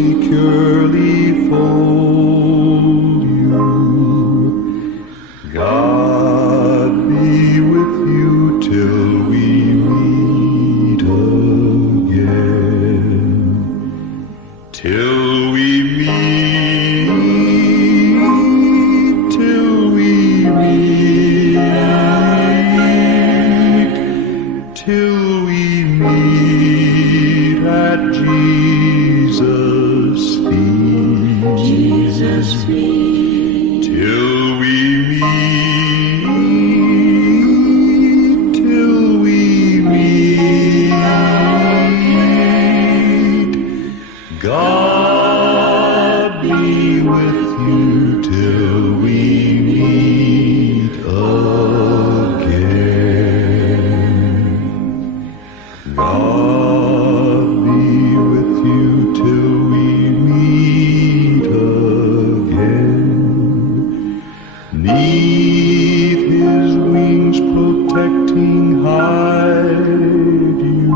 securely fold you. God be with you till we meet again. Till we meet, till we meet, till we meet at Jesus' feet. Jesus' feet. Till we meet, till we meet. God be with you till we meet again. God be with you till we meet again. Neath His wings protecting hide you.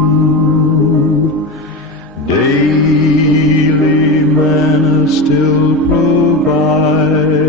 Daily manna still provide.